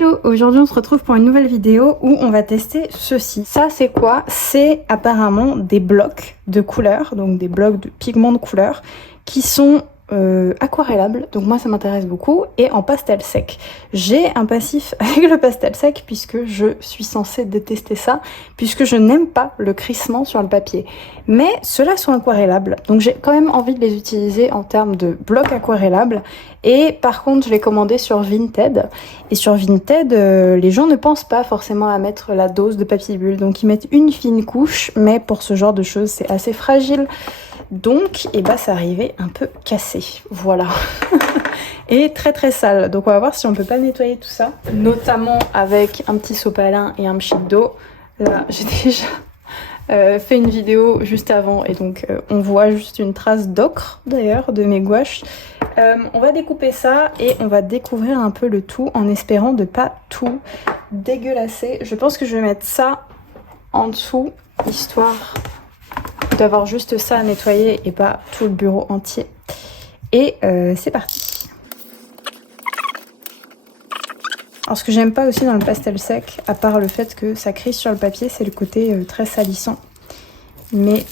Hello, aujourd'hui on se retrouve pour une nouvelle vidéo où on va tester ceci. Ça c'est quoi? C'est apparemment des blocs de couleurs, donc des blocs de pigments de couleurs qui sont aquarellables, donc moi ça m'intéresse beaucoup, et en pastel sec. J'ai un passif avec le pastel sec puisque je suis censée détester ça, puisque je n'aime pas le crissement sur le papier. Mais ceux-là sont aquarellables, donc j'ai quand même envie de les utiliser en termes de blocs aquarellables. Et par contre je l'ai commandé sur Vinted, et sur Vinted les gens ne pensent pas forcément à mettre la dose de papier bulle, donc ils mettent une fine couche, mais pour ce genre de choses c'est assez fragile. Donc, ça arrivait un peu cassé, voilà. Et très très sale. Donc on va voir si on peut pas nettoyer tout ça, notamment avec un petit sopalin et un pchit d'eau. Là, j'ai déjà fait une vidéo juste avant et donc on voit juste une trace d'ocre d'ailleurs de mes gouaches. On va découper ça et on va découvrir un peu le tout en espérant de pas tout dégueulasser. Je pense que je vais mettre ça en dessous, histoire d'avoir juste ça à nettoyer et pas tout le bureau entier. Et c'est parti. Alors ce que j'aime pas aussi dans le pastel sec, à part le fait que ça crisse sur le papier, c'est le côté très salissant. Mais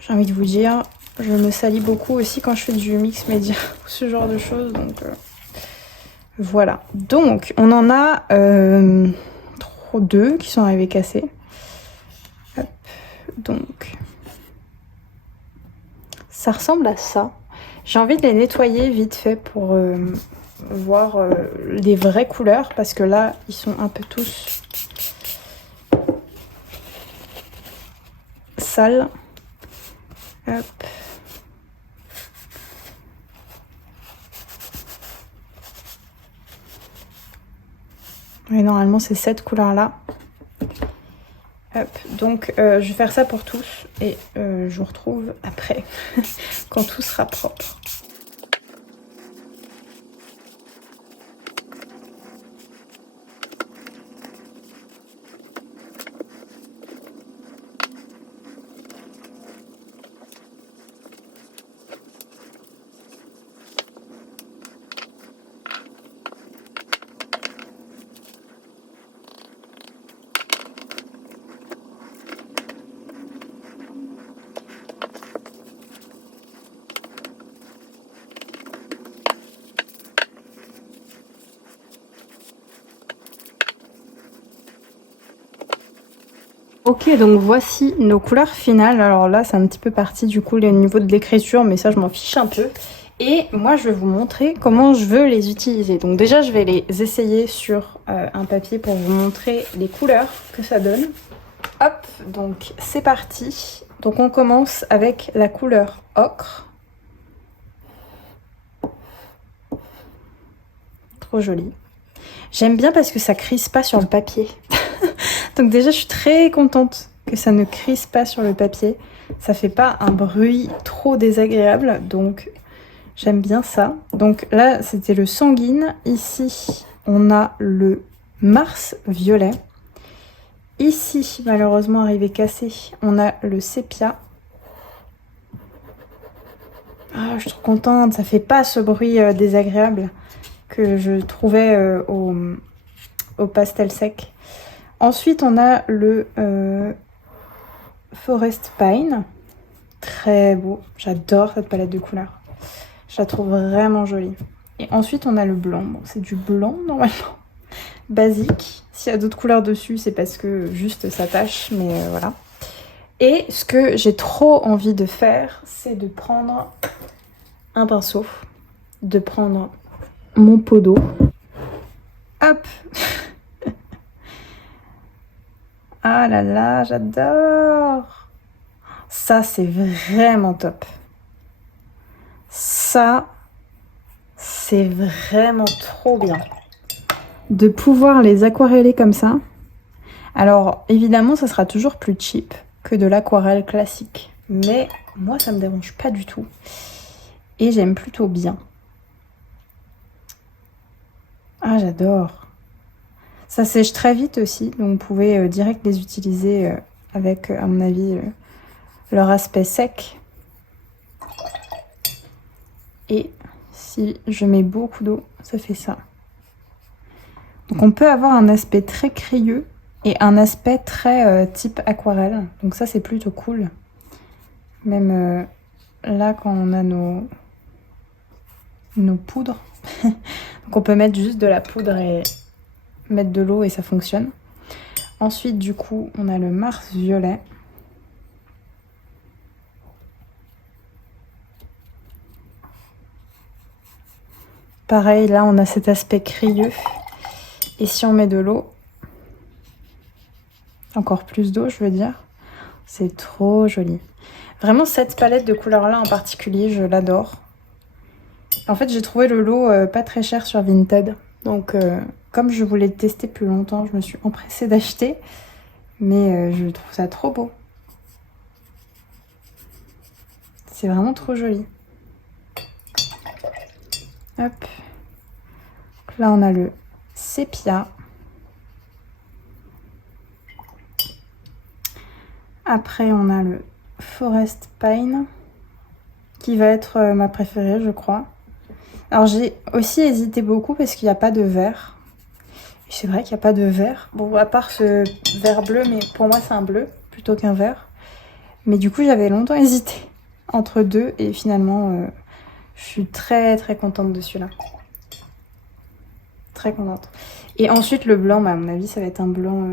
j'ai envie de vous dire, je me salis beaucoup aussi quand je fais du mix média ou ce genre de choses. Donc voilà. Donc on en a deux qui sont arrivés cassés. Hop. Donc ça ressemble à ça. J'ai envie de les nettoyer vite fait pour voir les vraies couleurs, parce que là ils sont un peu tous sales. Hop. Et normalement c'est cette couleur là. Hop. Donc je vais faire ça pour tous et je vous retrouve après quand tout sera propre. Ok, donc voici nos couleurs finales. Alors là, c'est un petit peu parti du coup au niveau de l'écriture, mais ça, je m'en fiche un peu. Et moi, je vais vous montrer comment je veux les utiliser. Donc déjà, je vais les essayer sur un papier pour vous montrer les couleurs que ça donne. Hop, donc c'est parti. Donc on commence avec la couleur ocre. Trop jolie. J'aime bien parce que ça crisse pas sur le papier. Donc déjà, je suis très contente que ça ne crisse pas sur le papier. Ça fait pas un bruit trop désagréable, donc j'aime bien ça. Donc là, c'était le sanguine. Ici, on a le Mars violet. Ici, malheureusement arrivé cassé, on a le sépia. Ah, je suis trop contente, ça fait pas ce bruit désagréable que je trouvais au pastel sec. Ensuite, on a le Forest Pine. Très beau. J'adore cette palette de couleurs. Je la trouve vraiment jolie. Et ensuite, on a le blanc. Bon, c'est du blanc, normalement. Basique. S'il y a d'autres couleurs dessus, c'est parce que juste ça tâche. Mais voilà. Et ce que j'ai trop envie de faire, c'est de prendre un pinceau. De prendre mon pot d'eau. Hop. Ah là là, j'adore! Ça, c'est vraiment top. Ça, c'est vraiment trop bien. De pouvoir les aquareller comme ça. Alors, évidemment, ça sera toujours plus cheap que de l'aquarelle classique. Mais moi, ça me dérange pas du tout. Et j'aime plutôt bien. Ah, j'adore. Ça sèche très vite aussi, donc vous pouvez direct les utiliser avec, à mon avis, leur aspect sec. Et si je mets beaucoup d'eau, ça fait ça. Donc on peut avoir un aspect très crayeux et un aspect très type aquarelle. Donc ça c'est plutôt cool. Même là quand on a nos poudres. Donc on peut mettre juste de la poudre et mettre de l'eau et ça fonctionne. Ensuite du coup on a le Mars violet. Pareil, là on a cet aspect crayeux. Et si on met de l'eau, encore plus d'eau je veux dire, c'est trop joli. Vraiment cette palette de couleurs là en particulier, je l'adore. En fait j'ai trouvé le lot pas très cher sur Vinted. Donc comme je voulais le tester plus longtemps, je me suis empressée d'acheter. Mais je trouve ça trop beau. C'est vraiment trop joli. Hop. Donc là on a le sépia. Après on a le Forest Pine qui va être ma préférée je crois. Alors j'ai aussi hésité beaucoup parce qu'il n'y a pas de vert. C'est vrai qu'il n'y a pas de vert. Bon à part ce vert bleu, mais pour moi c'est un bleu plutôt qu'un vert. Mais du coup j'avais longtemps hésité entre deux et finalement je suis très très contente de celui-là. Très contente. Et ensuite le blanc, bah, à mon avis ça va être un blanc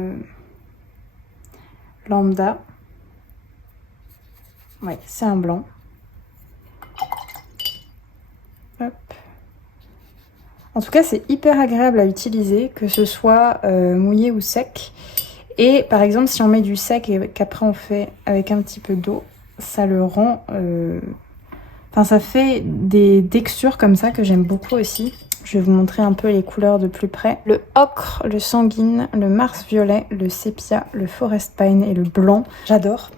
lambda. Ouais, c'est un blanc. Hop. En tout cas, c'est hyper agréable à utiliser, que ce soit mouillé ou sec. Et par exemple, si on met du sec et qu'après on fait avec un petit peu d'eau, ça le rend... Enfin, ça fait des textures comme ça que j'aime beaucoup aussi. Je vais vous montrer un peu les couleurs de plus près. Le ocre, le sanguine, le Mars violet, le sépia, le Forest Pine et le blanc. J'adore.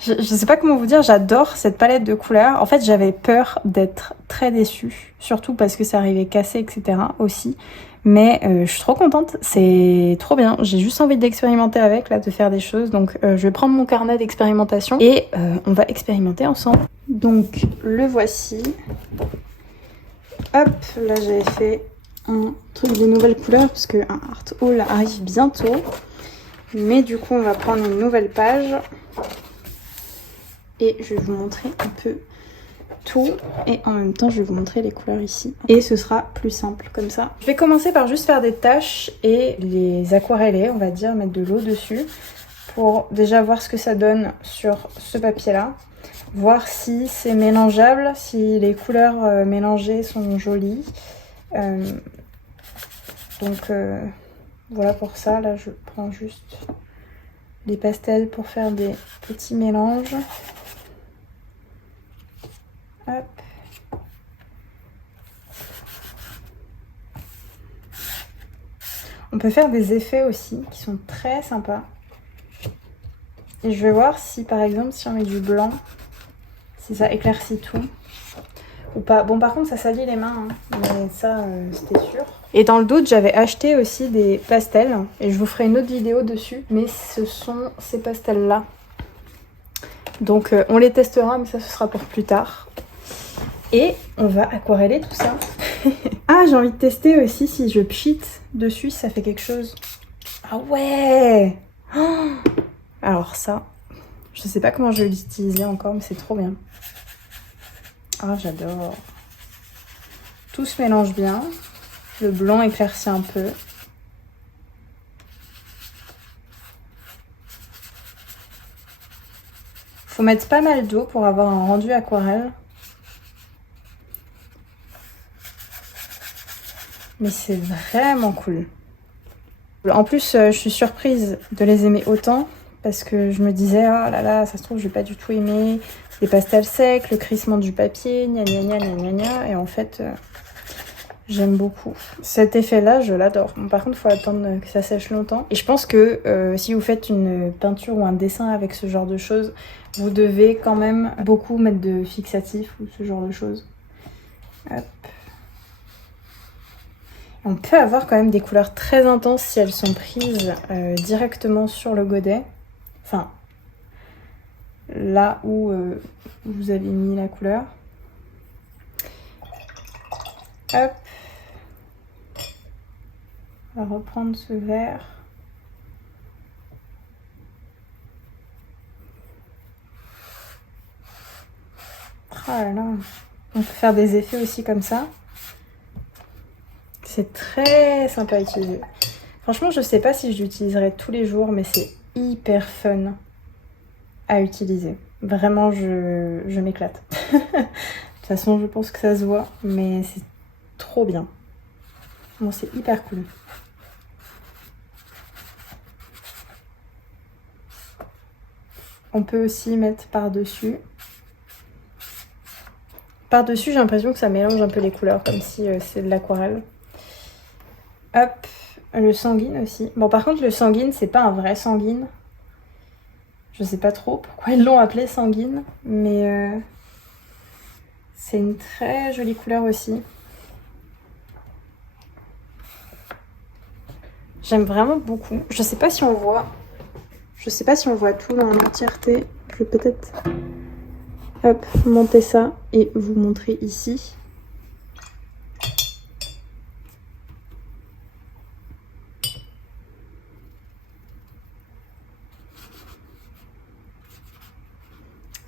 Je sais pas comment vous dire, j'adore cette palette de couleurs. En fait, j'avais peur d'être très déçue. Surtout parce que ça arrivait cassé, etc. aussi. Mais je suis trop contente, c'est trop bien. J'ai juste envie d'expérimenter avec, là, de faire des choses. Donc je vais prendre mon carnet d'expérimentation et on va expérimenter ensemble. Donc le voici. Hop, là j'avais fait un truc de nouvelles couleurs parce qu'un art haul arrive bientôt. Mais du coup on va prendre une nouvelle page. Et je vais vous montrer un peu tout. Et en même temps je vais vous montrer les couleurs ici. Et ce sera plus simple comme ça. Je vais commencer par juste faire des taches et les aquareller, on va dire, mettre de l'eau dessus. Pour déjà voir ce que ça donne sur ce papier là. Voir si c'est mélangeable, si les couleurs mélangées sont jolies. Donc voilà pour ça. Là je prends juste les pastels pour faire des petits mélanges. Hop. On peut faire des effets aussi qui sont très sympas. Et je vais voir si par exemple si on met du blanc, si ça éclaircit tout ou pas. Bon par contre ça salit les mains, hein, mais ça c'était sûr. Et dans le doute j'avais acheté aussi des pastels et je vous ferai une autre vidéo dessus. Mais ce sont ces pastels là. Donc on les testera mais ça ce sera pour plus tard. Et on va aquareller tout ça. Ah j'ai envie de tester aussi si je pchit dessus si ça fait quelque chose. Ah ouais. Oh, alors ça... Je sais pas comment je vais l'utiliser encore, mais c'est trop bien. Ah, j'adore. Tout se mélange bien. Le blanc éclaircit un peu. Faut mettre pas mal d'eau pour avoir un rendu aquarelle. Mais c'est vraiment cool. En plus, je suis surprise de les aimer autant. Parce que je me disais, oh là là, ça se trouve, je vais pas du tout aimer les pastels secs, le crissement du papier, gna gna gna gna gna gna. Et en fait, j'aime beaucoup. Cet effet-là, je l'adore. Bon, par contre, il faut attendre que ça sèche longtemps. Et je pense que si vous faites une peinture ou un dessin avec ce genre de choses, vous devez quand même beaucoup mettre de fixatif ou ce genre de choses. Hop. On peut avoir quand même des couleurs très intenses si elles sont prises directement sur le godet. Enfin, là où vous avez mis la couleur. Hop. On va reprendre ce vert. Oh là là. On peut faire des effets aussi comme ça. C'est très sympa à utiliser. Franchement, je sais pas si je l'utiliserai tous les jours, mais c'est hyper fun à utiliser. Vraiment, je m'éclate. De toute façon, je pense que ça se voit, mais c'est trop bien. Bon, c'est hyper cool. On peut aussi mettre par-dessus. Par-dessus, j'ai l'impression que ça mélange un peu les couleurs, comme si c'est de l'aquarelle. Hop, le sanguine aussi. Bon, par contre, le sanguine, c'est pas un vrai sanguine. Je sais pas trop pourquoi ils l'ont appelé sanguine, mais c'est une très jolie couleur aussi. J'aime vraiment beaucoup. Je sais pas si on voit. Je sais pas si on voit tout dans l'entièreté. Je vais peut-être hop, monter ça et vous montrer ici.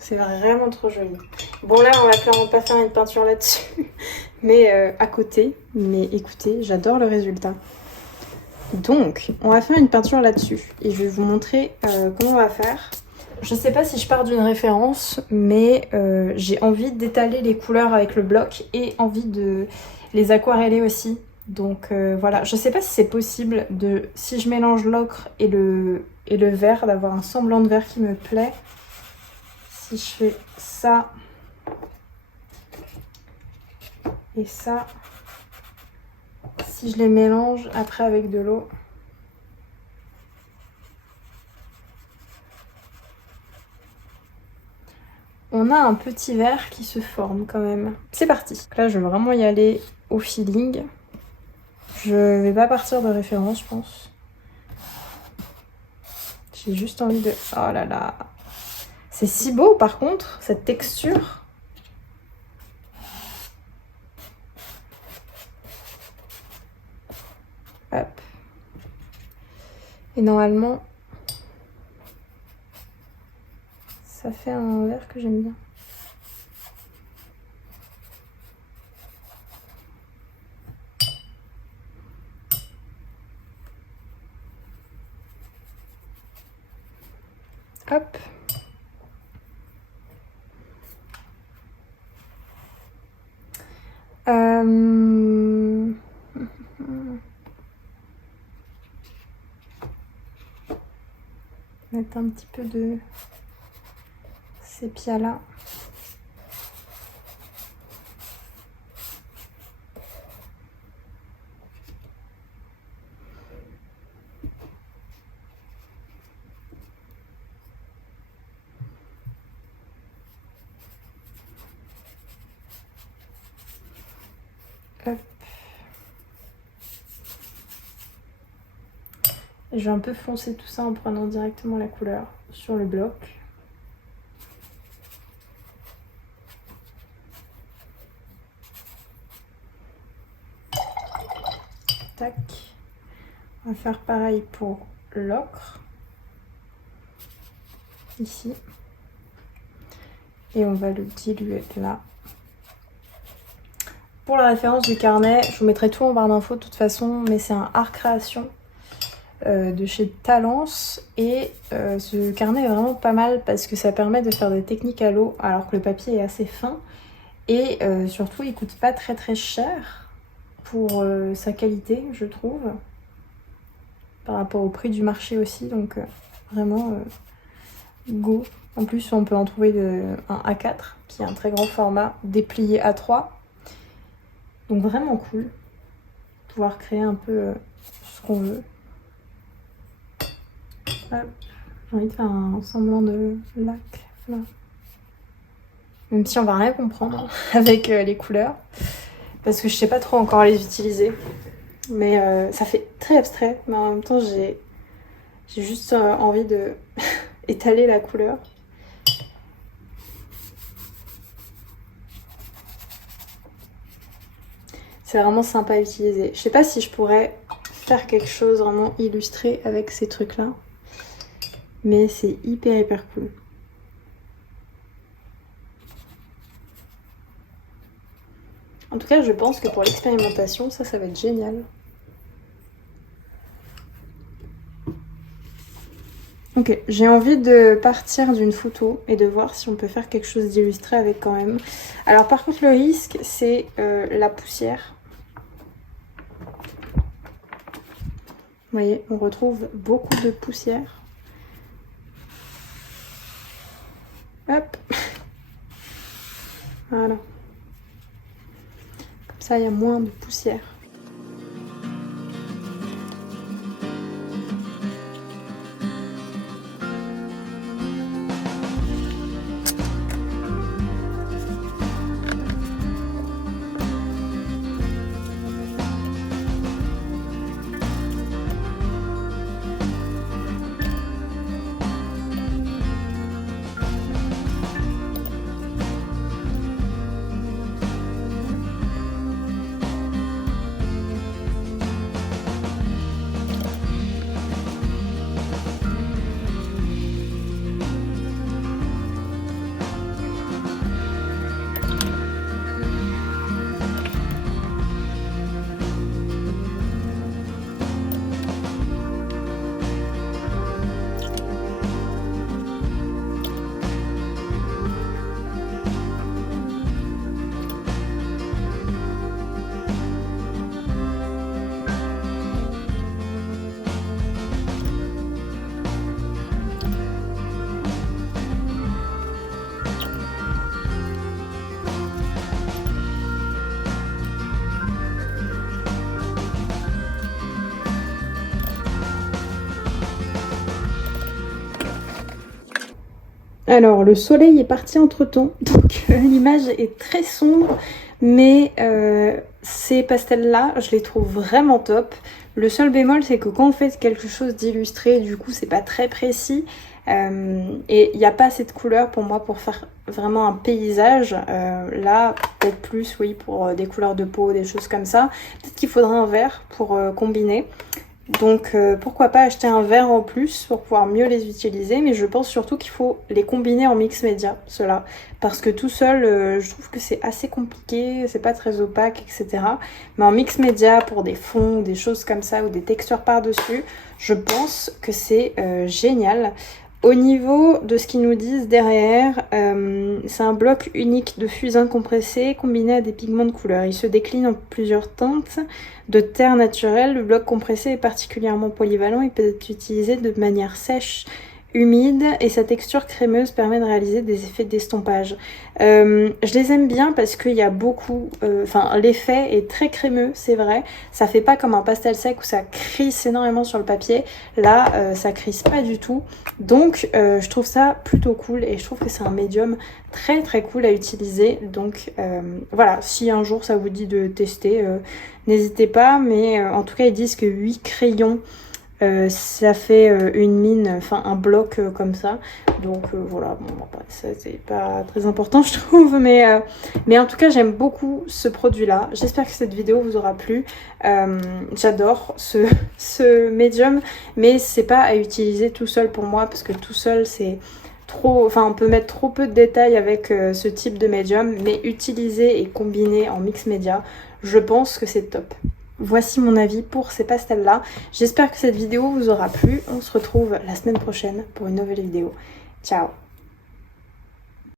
C'est vraiment trop joli. Bon là, on va clairement pas faire une peinture là-dessus, mais à côté. Mais écoutez, j'adore le résultat. Donc, on va faire une peinture là-dessus. Et je vais vous montrer comment on va faire. Je sais pas si je pars d'une référence, mais j'ai envie d'étaler les couleurs avec le bloc et envie de les aquareller aussi. Donc voilà, je sais pas si c'est possible de, si je mélange l'ocre et le vert, d'avoir un semblant de vert qui me plaît. Si je fais ça et ça, si je les mélange après avec de l'eau, on a un petit vert qui se forme quand même. C'est parti. Là, je vais vraiment y aller au feeling. Je vais pas partir de référence, je pense. J'ai juste envie de... Oh là là. C'est si beau, par contre, cette texture. Hop. Et normalement, ça fait un vert que j'aime bien. Hop. Mettre un petit peu de sépia là. Hop. Et je vais un peu foncer tout ça en prenant directement la couleur sur le bloc. Tac. On va faire pareil pour l'ocre. Ici. Et on va le diluer là. Pour la référence du carnet, je vous mettrai tout en barre d'infos de toute façon, mais c'est un Art Création de chez Talence. Et ce carnet est vraiment pas mal parce que ça permet de faire des techniques à l'eau alors que le papier est assez fin. Et surtout, il coûte pas très très cher pour sa qualité, je trouve. Par rapport au prix du marché aussi, donc vraiment go. En plus, on peut en trouver un A4 qui est un très grand format, déplié A3. Donc vraiment cool. Pouvoir créer un peu ce qu'on veut. Hop. J'ai envie de faire un semblant de lac là. Même si on va rien comprendre avec les couleurs. Parce que je sais pas trop encore les utiliser. Mais ça fait très abstrait. Mais en même temps, j'ai juste envie de étaler la couleur. C'est vraiment sympa à utiliser. Je sais pas si je pourrais faire quelque chose vraiment illustré avec ces trucs là. Mais c'est hyper cool. En tout cas, je pense que pour l'expérimentation, ça va être génial. Ok, j'ai envie de partir d'une photo et de voir si on peut faire quelque chose d'illustré avec quand même. Alors par contre, le risque, c'est la poussière. Vous voyez, on retrouve beaucoup de poussière. Hop. Voilà. Comme ça, il y a moins de poussière. Alors, le soleil est parti entre-temps, donc l'image est très sombre, mais ces pastels-là, je les trouve vraiment top. Le seul bémol, c'est que quand on fait quelque chose d'illustré, du coup, c'est pas très précis. Et il n'y a pas assez de couleurs pour moi pour faire vraiment un paysage. Là, peut-être plus, oui, pour des couleurs de peau, des choses comme ça. Peut-être qu'il faudra un vert pour combiner. Donc pourquoi pas acheter un verre en plus pour pouvoir mieux les utiliser, mais je pense surtout qu'il faut les combiner en mix média, ceux-là, parce que tout seul je trouve que c'est assez compliqué, c'est pas très opaque, etc. Mais en mix média pour des fonds, des choses comme ça ou des textures par-dessus, je pense que c'est génial. Au niveau de ce qu'ils nous disent derrière, c'est un bloc unique de fusain compressé combiné à des pigments de couleur. Il se décline en plusieurs teintes de terre naturelle. Le bloc compressé est particulièrement polyvalent. Il peut être utilisé de manière sèche, humide, et sa texture crémeuse permet de réaliser des effets d'estompage. Je les aime bien parce qu'il y a beaucoup... Enfin, l'effet est très crémeux, c'est vrai. Ça fait pas comme un pastel sec où ça crisse énormément sur le papier. Là, ça crisse pas du tout. Donc, je trouve ça plutôt cool et je trouve que c'est un médium très cool à utiliser. Donc, voilà, si un jour ça vous dit de tester, n'hésitez pas. Mais en tout cas, ils disent que 8 crayons... ça fait une mine, enfin un bloc comme ça. Donc voilà, bon, ça c'est pas très important je trouve, mais en tout cas j'aime beaucoup ce produit là. J'espère que cette vidéo vous aura plu. J'adore ce médium, mais c'est pas à utiliser tout seul pour moi, parce que tout seul c'est trop, enfin on peut mettre trop peu de détails avec ce type de médium, mais utiliser et combiner en mix média, je pense que c'est top. Voici mon avis pour ces pastels-là. J'espère que cette vidéo vous aura plu. On se retrouve la semaine prochaine pour une nouvelle vidéo. Ciao!